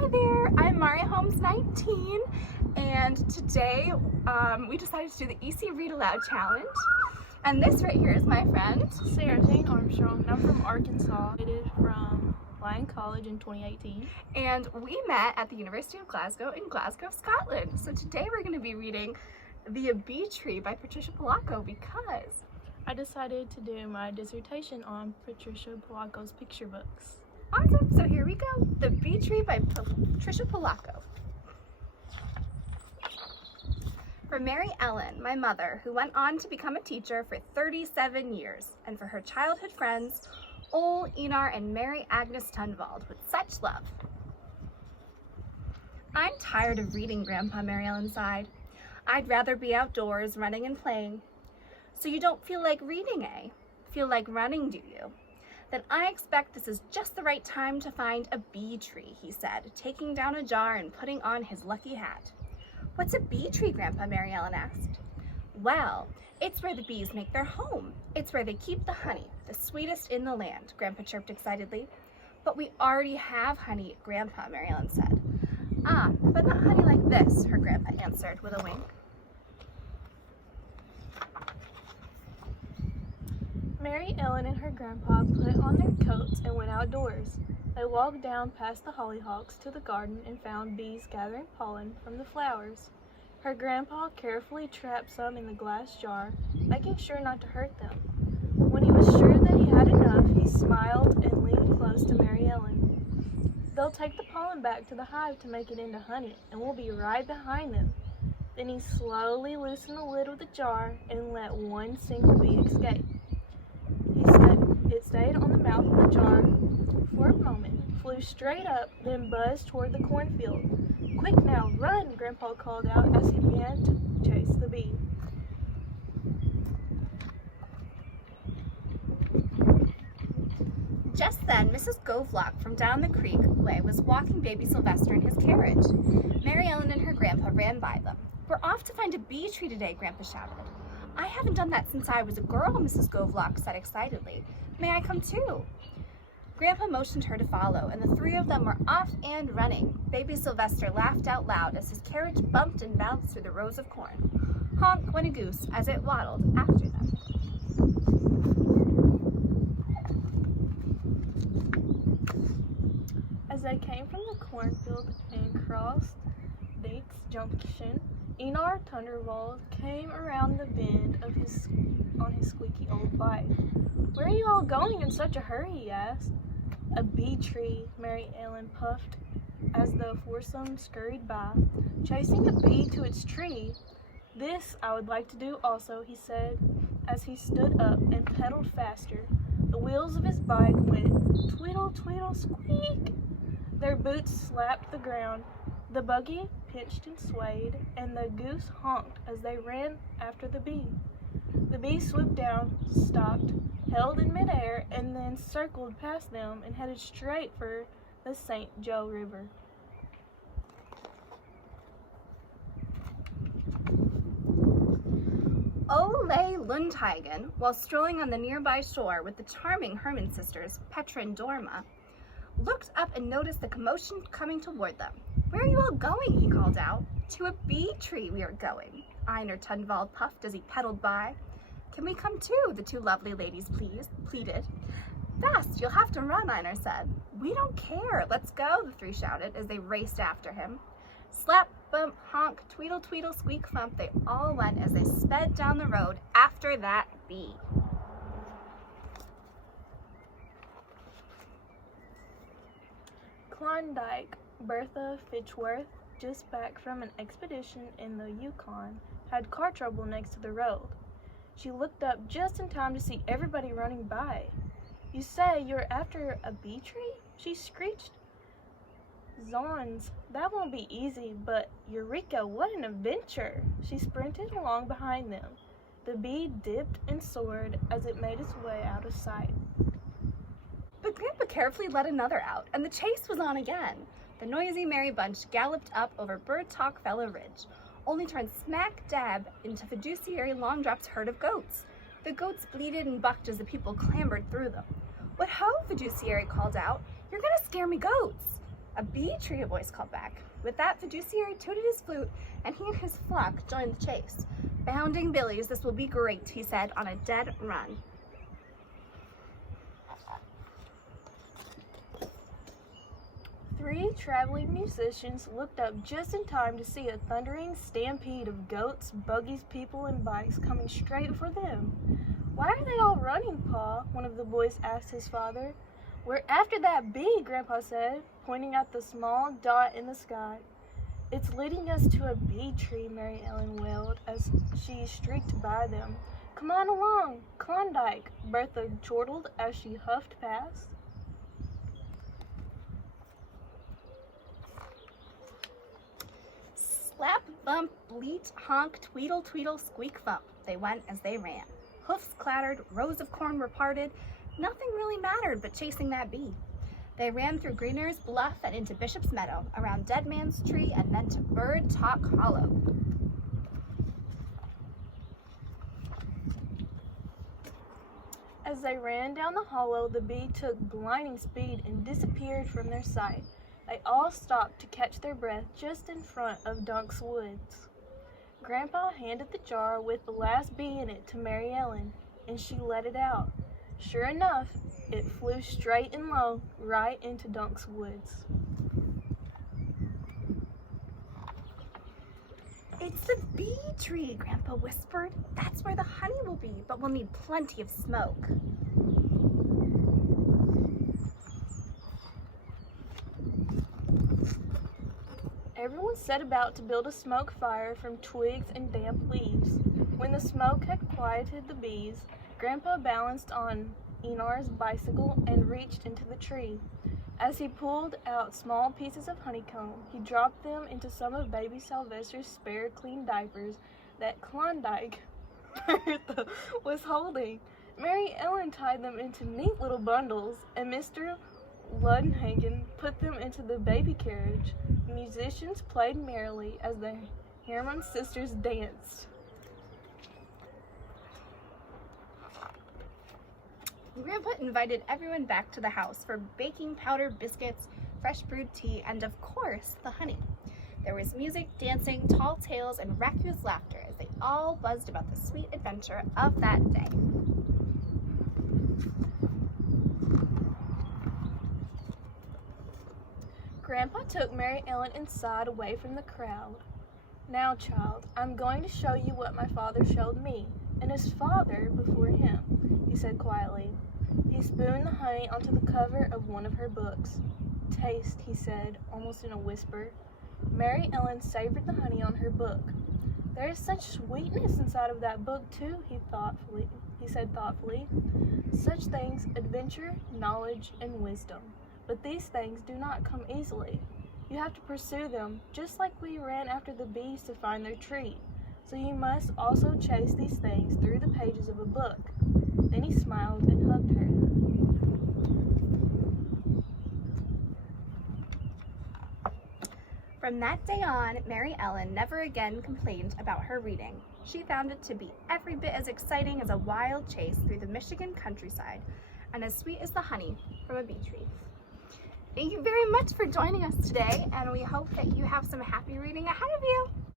Hi there, I'm Mari Holmes 19, and today we decided to do the EC Read Aloud Challenge. And this right here is my friend Sarah Jane Armstrong. I'm from Arkansas. Graduated from Lyon College in 2018. And we met at the University of Glasgow in Glasgow, Scotland. So today we're going to be reading The Bee Tree by Patricia Polacco because I decided to do my dissertation on Patricia Polacco's picture books. Awesome, so here we go. The Bee Tree by Patricia Polacco. For Mary Ellen, my mother, who went on to become a teacher for 37 years, and for her childhood friends, Ole, Einar, and Mary Agnes Tunvald, with such love. I'm tired of reading, Grandpa, Mary Ellen sighed. I'd rather be outdoors, running and playing. So you don't feel like reading, eh? Feel like running, do you? Then I expect this is just the right time to find a bee tree, he said, taking down a jar and putting on his lucky hat. What's a bee tree, Grandpa, Mary Ellen asked. Well, it's where the bees make their home. It's where they keep the honey, the sweetest in the land, Grandpa chirped excitedly. But we already have honey, Grandpa, Mary Ellen said. Ah, but not honey like this, her grandpa answered with a wink. Mary Ellen and her grandpa put on their coats and went outdoors. They walked down past the hollyhocks to the garden and found bees gathering pollen from the flowers. Her grandpa carefully trapped some in the glass jar, making sure not to hurt them. When he was sure that he had enough, he smiled and leaned close to Mary Ellen. They'll take the pollen back to the hive to make it into honey, and we'll be right behind them. Then he slowly loosened the lid of the jar and let one single bee escape. It stayed on the mouth of the jar for a moment, flew straight up, then buzzed toward the cornfield. Quick now, run, Grandpa called out as he began to chase the bee. Just then, Mrs. Govlock from down the creek way was walking baby Sylvester in his carriage. Mary Ellen and her grandpa ran by them. We're off to find a bee tree today, Grandpa shouted. I haven't done that since I was a girl, Mrs. Govlock said excitedly. May I come too? Grandpa motioned her to follow, and the three of them were off and running. Baby Sylvester laughed out loud as his carriage bumped and bounced through the rows of corn. Honk went a goose as it waddled after them. As they came from the cornfield and crossed Dates Junction, Einar Tunderwald came around the bend on his squeaky old bike. Where are you all going in such a hurry? He asked. A bee tree, Mary Ellen puffed as the foursome scurried by, chasing a bee to its tree. This I would like to do also, he said, as he stood up and pedaled faster. The wheels of his bike went twiddle, twiddle, squeak. Their boots slapped the ground. The buggy pitched and swayed, and the goose honked as they ran after the bee. The bee swooped down, stopped, held in midair, and then circled past them and headed straight for the St. Joe River. Ole Lundhagen, while strolling on the nearby shore with the charming Herman sisters, Petra and Dorma, looked up and noticed the commotion coming toward them. Where are you all going? He called out. To a bee tree we are going, Einar Tunvald puffed as he pedaled by. Can we come too? The two lovely ladies pleaded. Fast, you'll have to run, Einar said. We don't care. Let's go, the three shouted as they raced after him. Slap, bump, honk, tweedle, tweedle, squeak, thump, they all went as they sped down the road after that bee. Klondike, Bertha Fitchworth, just back from an expedition in the Yukon, had car trouble next to the road. She looked up just in time to see everybody running by. You say you're after a bee tree? She screeched. Zons, that won't be easy, but Eureka, what an adventure! She sprinted along behind them. The bee dipped and soared as it made its way out of sight. But Grandpa carefully let another out, and the chase was on again. The noisy merry bunch galloped up over Bird Talk Fellow Ridge, only turned smack dab into fiduciary Longdrop's herd of goats. The goats bleated and bucked as the people clambered through them. What ho, fiduciary called out. You're gonna scare me goats. "A bee tree," a voice called back. With that, fiduciary tooted his flute, and he and his flock joined the chase. "Bounding billies, this will be great," he said, on a dead run. Three traveling musicians looked up just in time to see a thundering stampede of goats, buggies, people, and bikes coming straight for them. "Why are they all running, Pa?" one of the boys asked his father. "We're after that bee," Grandpa said, pointing at the small dot in the sky. "It's leading us to a bee tree," Mary Ellen wailed as she streaked by them. "Come on along, Klondike," Bertha chortled as she huffed past. Slap, bump, bleat, honk, tweedle, tweedle, squeak, thump. They went as they ran. Hoofs clattered, rows of corn were parted. Nothing really mattered but chasing that bee. They ran through Greener's Bluff and into Bishop's Meadow, around Dead Man's Tree, and then to Bird Talk Hollow. As they ran down the hollow, the bee took blinding speed and disappeared from their sight. They all stopped to catch their breath just in front of Dunk's woods. Grandpa handed the jar with the last bee in it to Mary Ellen, and she let it out. Sure enough, it flew straight and low right into Dunk's woods. "It's the bee tree," Grandpa whispered. "That's where the honey will be, but we'll need plenty of smoke." Everyone set about to build a smoke fire from twigs and damp leaves. When the smoke had quieted the bees, Grandpa balanced on Enar's bicycle and reached into the tree. As he pulled out small pieces of honeycomb, he dropped them into some of baby Sylvester's spare clean diapers that Klondike Bertha was holding. Mary Ellen tied them into neat little bundles, and Mr. Luddenhagen put them into the baby carriage. The musicians played merrily as the Herman sisters danced. Grandpa invited everyone back to the house for baking powder, biscuits, fresh brewed tea, and of course, the honey. There was music, dancing, tall tales, and raucous laughter as they all buzzed about the sweet adventure of that day. Grandpa took Mary Ellen inside away from the crowd. "Now, child, I'm going to show you what my father showed me, and his father before him," he said quietly. He spooned the honey onto the cover of one of her books. "Taste," he said, almost in a whisper. Mary Ellen savored the honey on her book. "There is such sweetness inside of that book, too," he said thoughtfully. "Such things, adventure, knowledge, and wisdom. But these things do not come easily. You have to pursue them, just like we ran after the bees to find their treat. So you must also chase these things through the pages of a book." Then he smiled and hugged her. From that day on, Mary Ellen never again complained about her reading. She found it to be every bit as exciting as a wild chase through the Michigan countryside, and as sweet as the honey from a bee tree. Thank you very much for joining us today, and we hope that you have some happy reading ahead of you.